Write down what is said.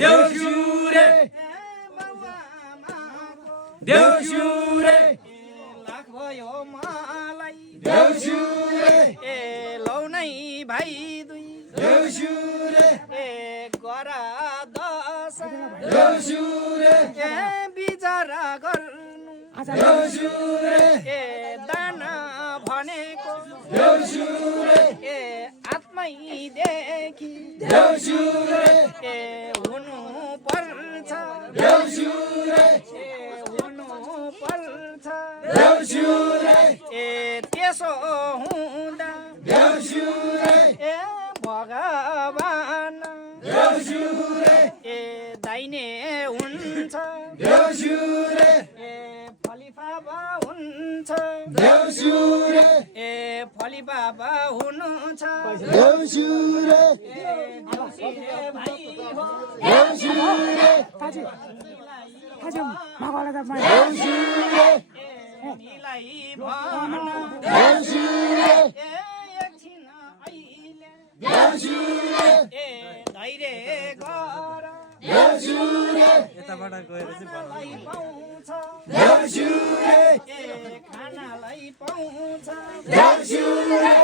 देउसुरे देउसुरे लाख भयो मलाई देउसुरे ए लौ नै भाइ दुई देउसुरे ए गरा दस देउसुरे ए बिचारा गर्नु देउसुरे ए दाना भनेको देउसुरे ए आत्मैदेखि देउसुरे ए हुनु पर्छ देउसुरे ए हुनु पर्छ देउसुरे ए त्यसो हुँदा देउसुरे ए भगवान देउसुरे ए दाइने हुन्छ देउसुरे ए फलिफापा हुन्छ देउसुरे ए फलिफापा हुनु छ देउसुरे ए देउसिरे भाइ हो देउसुरे ए देउसुरे मिलाई भन देउसुरे ए एकछिन अहिले देउसुरे ए धैर्य गर देउसुरे खानालाई पाउँछ देउसुरे ए खानालाई पाउँछ देउसुरे